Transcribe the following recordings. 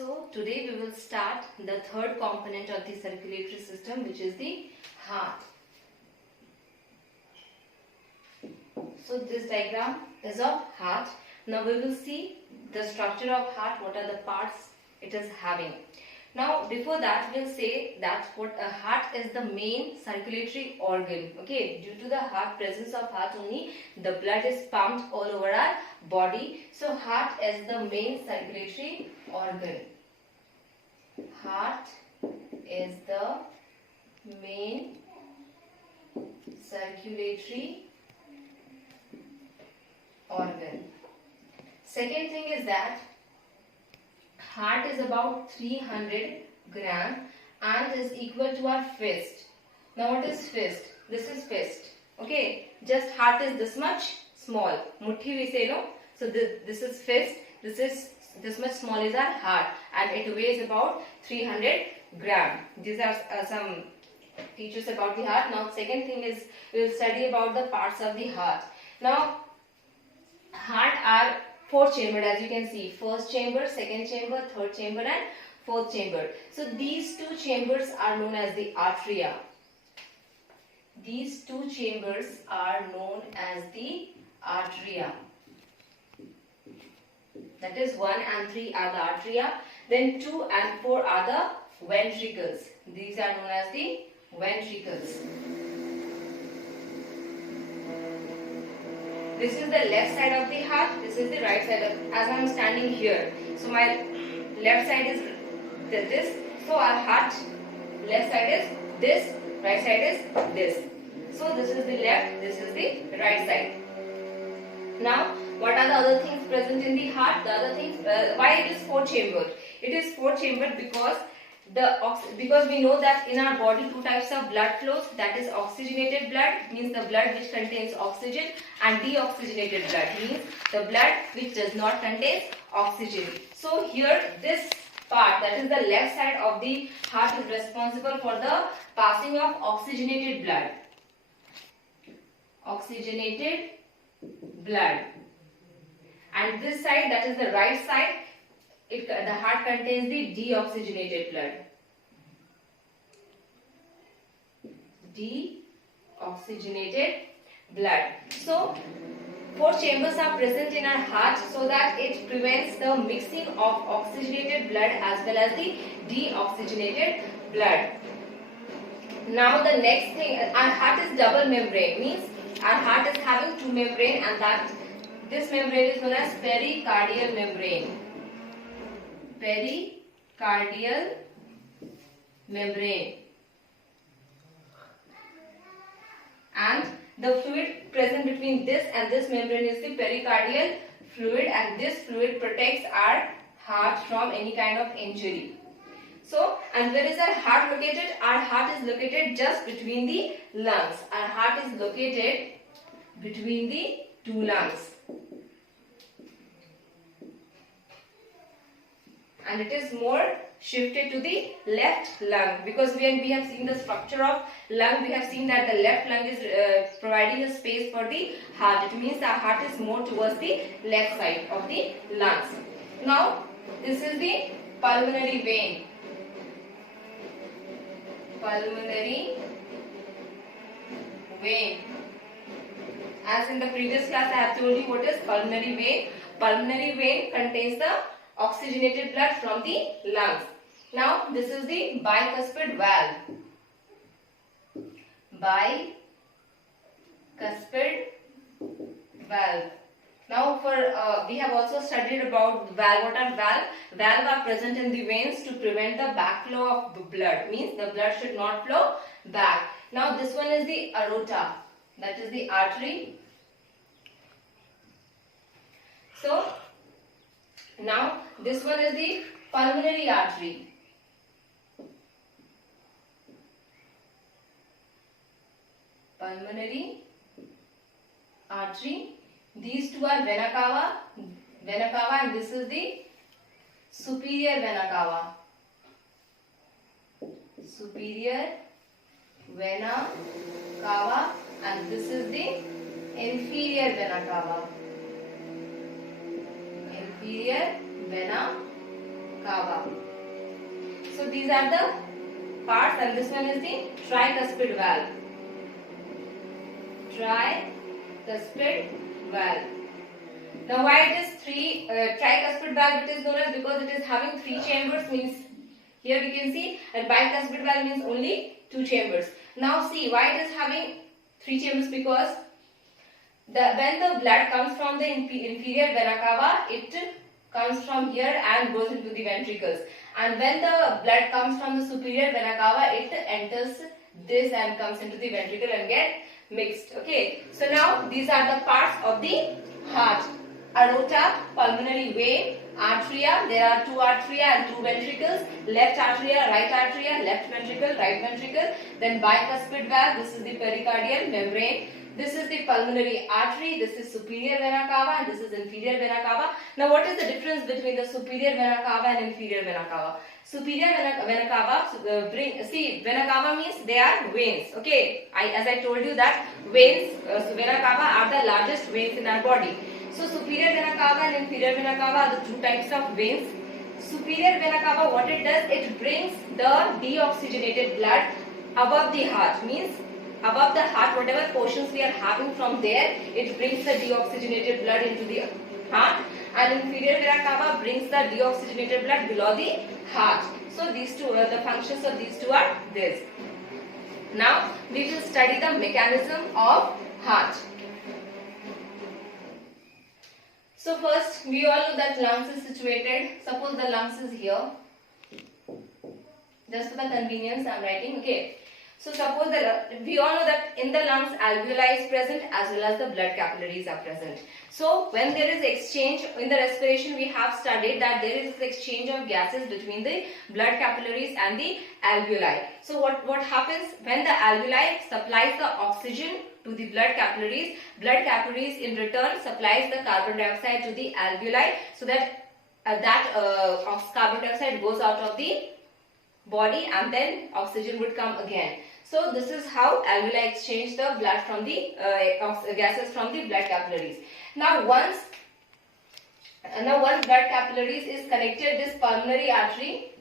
So today we will start the third component of the circulatory system, which is the heart. So this diagram is of heart. Now we will see the structure of heart, what are the parts it is having. Now before that we'll say that what a heart is the main circulatory organ. Okay, due to the presence of heart only the blood is pumped all over our body. So heart is the main circulatory organ. Heart is the main circulatory organ. Second thing is that heart is about 300 gram and is equal to our fist. Now what is fist? This is fist. Okay, just heart is this much small. Muthi we say, no? So this is fist. This much small is our heart and it weighs about 300 gram. These are some teachers about the heart. Now second thing is we will study about the parts of the heart. Now heart are four chambered, as you can see. First chamber, second chamber, third chamber and fourth chamber. So these two chambers are known as the arteria. These two chambers are known as the arteria. That is 1 and 3 are the arteria. Then 2 and 4 are the ventricles. These are known as the ventricles. This is the left side of the heart. This is the right side of, as I am standing here. So my left side is this. So our heart, left side is this, right side is this. So this is the left, this is the right side. Now, what are the other things present in the heart? The other things, why it is four chambered? It is four chambered because we know that in our body two types of blood flows, that is oxygenated blood, means the blood which contains oxygen, and deoxygenated blood, means the blood which does not contain oxygen. So here this part, that is the left side of the heart, is responsible for the passing of oxygenated blood. Oxygenated blood. And this side, that is the right side, the heart contains the deoxygenated blood. Deoxygenated blood. So, four chambers are present in our heart so that it prevents the mixing of oxygenated blood as well as the deoxygenated blood. Now the next thing, our heart is double membrane, means our heart is having two membrane, and that this membrane is known as pericardial membrane. Pericardial membrane. And the fluid present between this and this membrane is the pericardial fluid, and this fluid protects our heart from any kind of injury. So, and where is our heart located? Our heart is located just between the lungs. Our heart is located between the two lungs. And it is more shifted to the left lung, because when we have seen the structure of lung, we have seen that the left lung is providing a space for the heart. It means our heart is more towards the left side of the lungs. Now, this is the pulmonary vein. Pulmonary vein. As in the previous class, I have told you what is pulmonary vein. Pulmonary vein contains the oxygenated blood from the lungs. Now, this is the bicuspid valve. Bicuspid valve. Now, we have also studied about valve. What are valve? Valve are present in the veins to prevent the backflow of the blood. Means the blood should not flow back. Now, this one is the aorta. That is the artery. So, now this one is the pulmonary artery. Pulmonary artery. These two are vena cava, and this is the superior vena cava. Superior vena cava, and this is the inferior vena cava. Inferior vena cava. So these are the parts, and this one is the tricuspid valve. Tricuspid valve. Now why it is tricuspid valve? It is known as because it is having 3 chambers. Means here we can see, and bicuspid valve means only 2 chambers. Now see why it is having 3 chambers, because when the blood comes from the inferior vena cava, it comes from here and goes into the ventricles, and when the blood comes from the superior vena cava, it enters this and comes into the ventricle and get mixed. Okay, so now these are the parts of the heart: aorta, pulmonary vein, arteria. There are 2 arteria and 2 ventricles: left arteria, left ventricle, right ventricle. Then bicuspid valve, this is the pericardial membrane. This is the pulmonary artery, this is superior vena cava, and this is inferior vena cava. Now what is the difference between the superior vena cava and inferior vena cava? Superior vena cava, vena cava means they are veins. Okay, as I told you that veins, vena cava are the largest veins in our body. So superior vena cava and inferior vena cava are the 2 types of veins. Superior vena cava, what it does, it brings the deoxygenated blood above the heart. Means above the heart, whatever portions we are having from there, it brings the deoxygenated blood into the heart, and inferior vena cava brings the deoxygenated blood below the heart. So these two, the functions of these two are this. Now we will study the mechanism of heart. So first, we all know that lungs is situated. Suppose the lungs is here. Just for the convenience, I am writing. Okay. So suppose we all know that in the lungs alveoli is present as well as the blood capillaries are present. So when there is exchange in the respiration, we have studied that there is exchange of gases between the blood capillaries and the alveoli. So what happens when the alveoli supplies the oxygen to the blood capillaries in return supplies the carbon dioxide to the alveoli, so that carbon dioxide goes out of the body and then oxygen would come again. So this is how alveoli exchange the blood from the gases from the blood capillaries. Now once blood capillaries is connected, this pulmonary artery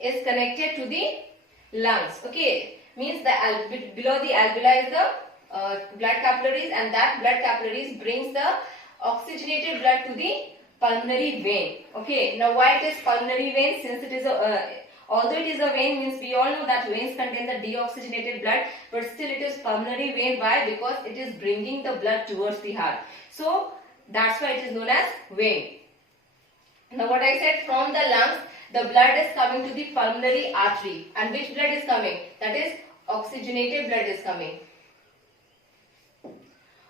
is connected to the lungs. Okay, means below the alveoli is the blood capillaries, and that blood capillaries brings the oxygenated blood to the pulmonary vein. Okay, now why it is pulmonary vein? Since it is although it is a vein, means we all know that veins contain the deoxygenated blood, but still it is pulmonary vein. Why? Because it is bringing the blood towards the heart. So that's why it is known as vein. Now what I said, from the lungs, the blood is coming to the pulmonary artery. And which blood is coming? That is oxygenated blood is coming.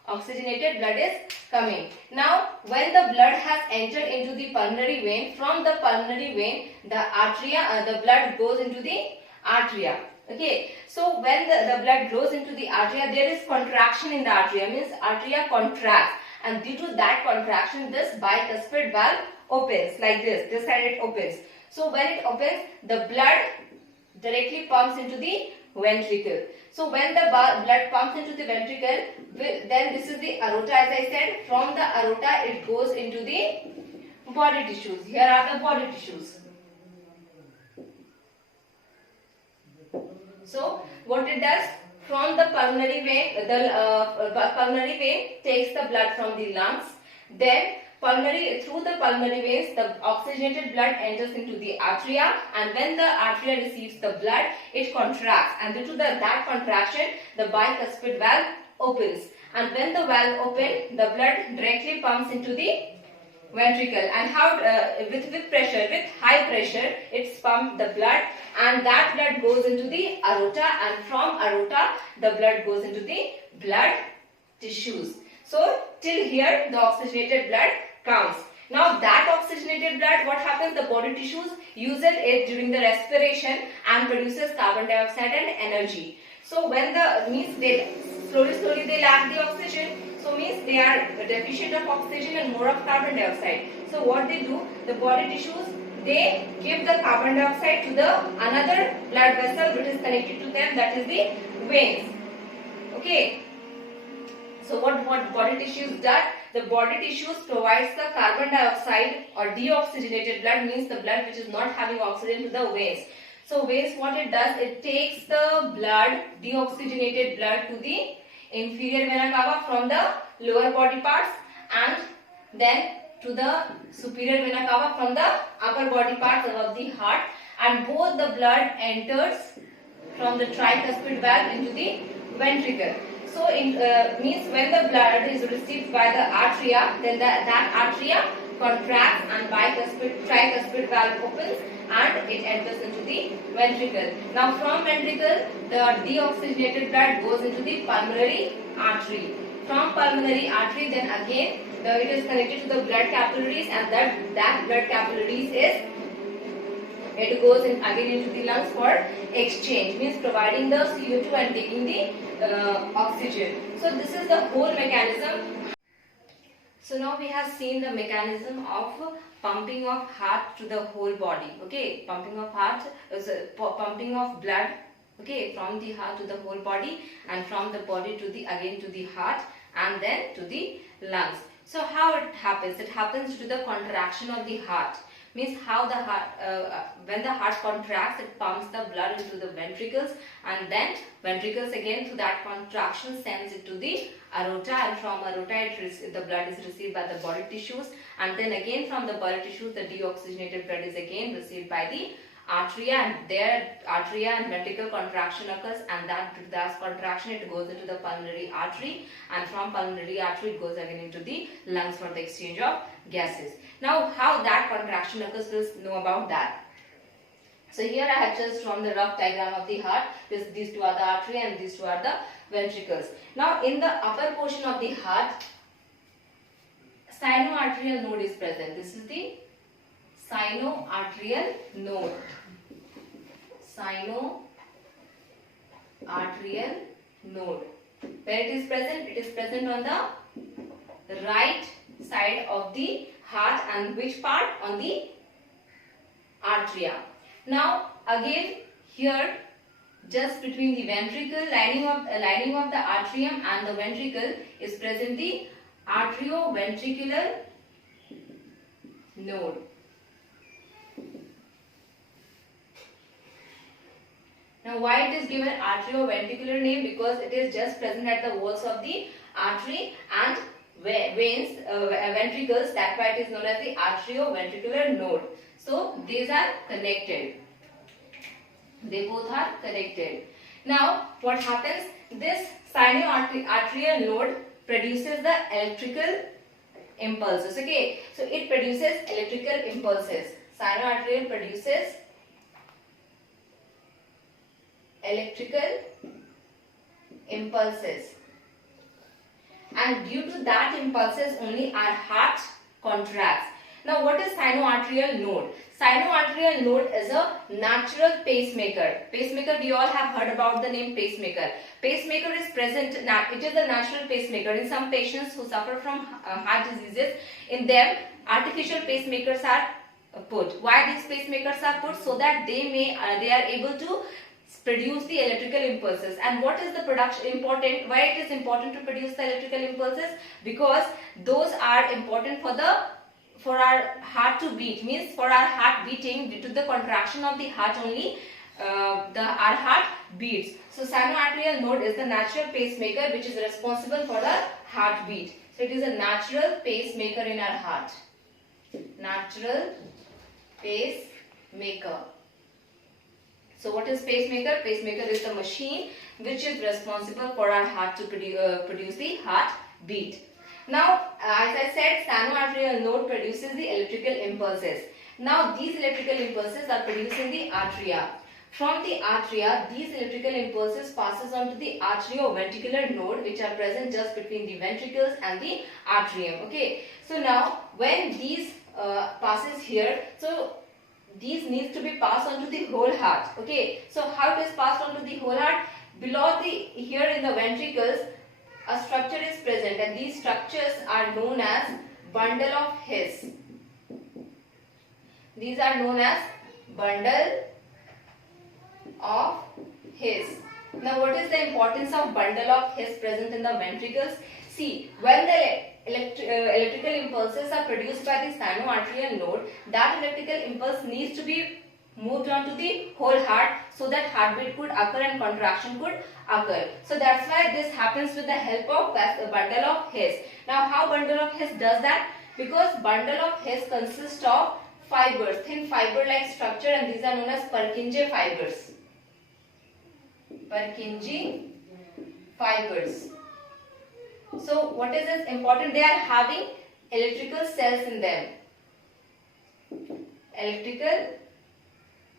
Oxygenated blood is coming. Now when the blood has entered into the pulmonary vein, from the pulmonary vein the blood goes into the arteria. Okay, so when the blood goes into the arteria, there is contraction in the arteria, means arteria contracts, and due to that contraction this bicuspid valve opens like this side it opens. So when it opens, the blood directly pumps into the ventricle. So when the blood pumps into the ventricle, then this is the aorta, as I said. From the aorta it goes into the body tissues. Here are the body tissues. So what it does, from the pulmonary vein, pulmonary vein takes the blood from the lungs. Then through the pulmonary veins, the oxygenated blood enters into the arteria, and when the arteria receives the blood, it contracts, and due to that contraction, the bicuspid valve opens. And when the valve opens, the blood directly pumps into the ventricle. And how with pressure, with high pressure, it's pumped the blood, and that blood goes into the aorta, and from aorta, the blood goes into the blood tissues. So till here, the oxygenated blood comes. Now that oxygenated blood, what happens? The body tissues uses it during the respiration and produces carbon dioxide and energy. So when they slowly they lack the oxygen, so means they are deficient of oxygen and more of carbon dioxide. So what they do, the body tissues, they give the carbon dioxide to the another blood vessel which is connected to them, that is the veins. Okay. So what body tissues the body tissues provides the carbon dioxide or deoxygenated blood, means the blood which is not having oxygen, to the veins. So veins, what it does, it takes the blood, deoxygenated blood, to the inferior vena cava from the lower body parts, and then to the superior vena cava from the upper body parts of the heart, and both the blood enters from the tricuspid valve into the ventricle. So it means when the blood is received by the atria, then that atria contracts and tricuspid valve opens and it enters into the ventricle. Now from ventricle, the deoxygenated blood goes into the pulmonary artery. From pulmonary artery, then again it is connected to the blood capillaries, and that blood capillaries it goes in again into the lungs for exchange, means providing the CO2 and taking the oxygen. So this is the whole mechanism. So now we have seen the mechanism of pumping of heart to the whole body. Okay, pumping of heart is pumping of blood. Okay, from the heart to the whole body, and from the body to the again to the heart, and then to the lungs. So how it happens? It happens to the contraction of the heart. Means how the heart, when the heart contracts, it pumps the blood into the ventricles, and then ventricles again through that contraction sends it to the aorta, and from aorta the blood is received by the body tissues, and then again from the body tissues the deoxygenated blood is again received by the arteria, and there arteria and ventricle contraction occurs, and that contraction it goes into the pulmonary artery, and from pulmonary artery it goes again into the lungs for the exchange of gases. Now how that contraction occurs, we'll know about that. So here I have just drawn the rough diagram of the heart. These two are the artery and these two are the ventricles. Now in the upper portion of the heart, sinoarterial node is present. This is the sinoarterial node. Sinoarterial node. Where it is present? It is present on the right side of the heart, and which part? On the atria. Now again here, just between the ventricle, lining of the atrium and the ventricle is present the arterioventricular node. Now why it is given arterioventricular name? Because it is just present at the walls of the artery and veins, ventricles. That's why it is known as the arterioventricular node. So these are connected. They both are connected. Now what happens? This sinoarterial node produces the electrical impulses. Okay, so it produces electrical impulses. Sinoarterial produces electrical impulses, and due to that impulses only our heart contracts. Now what is sinoarterial node? Sinoarterial node is a natural pacemaker. Pacemaker, we all have heard about the name pacemaker. Pacemaker is present, it is a natural pacemaker. In some patients who suffer from heart diseases, in them artificial pacemakers are put. Why these pacemakers are put? So that they are able to produce the electrical impulses. And what is the production important? Why it is important to produce the electrical impulses? Because those are important for our heart to beat, means for our heart beating. Due to the contraction of the heart only our heart beats. So sinoarterial node is the natural pacemaker which is responsible for the heartbeat. So it is a natural pacemaker in our heart. Natural pacemaker. So what is pacemaker? Pacemaker is the machine which is responsible for our heart to produce the heartbeat. Now, as I said, sinoarterial node produces the electrical impulses. Now, these electrical impulses are produced in the atria. From the atria, these electrical impulses passes on to the arterioventricular node, which are present just between the ventricles and the atrium. Okay. So now, when these passes here, so these needs to be passed on to the whole heart. Okay. So how it is passed on to the whole heart? Below here in the ventricles, a structure is present, and these structures are known as bundle of His. These are known as bundle of His. Now what is the importance of bundle of His present in the ventricles? See, when the electrical impulses are produced by the sinoarterial node, that electrical impulse needs to be moved on to the whole heart so that heartbeat could occur and contraction could occur. So that's why this happens with the help of bundle of His. Now how bundle of His does that? Because bundle of His consists of fibers, thin fiber like structure, and these are known as Purkinje fibers. Purkinje fibers. So what is this important? They are having electrical cells in them. Electrical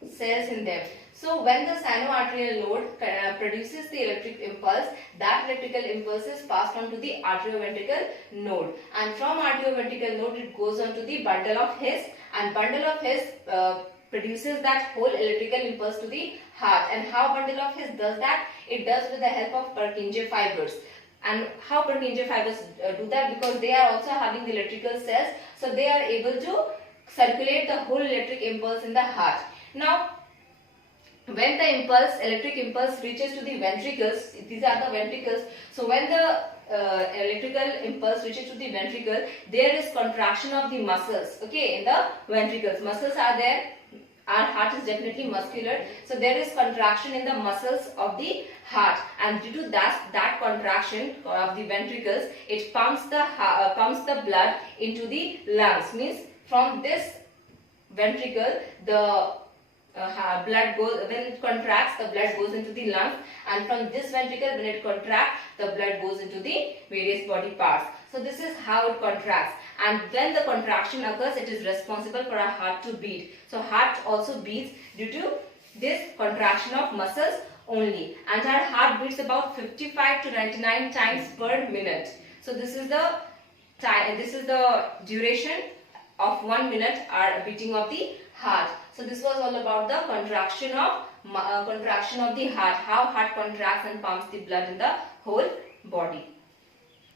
cells in them. So when the sinoarterial node produces the electric impulse, that electrical impulse is passed on to the arterioventricular node, and from arterioventricular node it goes on to the bundle of His, and bundle of His produces that whole electrical impulse to the heart. And how bundle of His does that? It does with the help of Purkinje fibers. And how Purkinje fibers do that? Because they are also having the electrical cells, so they are able to circulate the whole electric impulse in the heart. Now, when the electric impulse reaches to the ventricles, these are the ventricles. So when the electrical impulse reaches to the ventricle, there is contraction of the muscles. Okay, in the ventricles, muscles are there. Our heart is definitely muscular, so there is contraction in the muscles of the heart, and due to that contraction of the ventricles, it pumps the blood into the lungs. Means from this ventricle, the blood goes, when it contracts, the blood goes into the lungs, and from this ventricle, when it contracts, the blood goes into the various body parts. So this is how it contracts, and when the contraction occurs, it is responsible for our heart to beat. So heart also beats due to this contraction of muscles only, and our heart beats about 55 to 99 times per minute. So this is the time, this is the duration of 1 minute our beating of the heart. So this was all about the contraction of the heart, how heart contracts and pumps the blood in the whole body.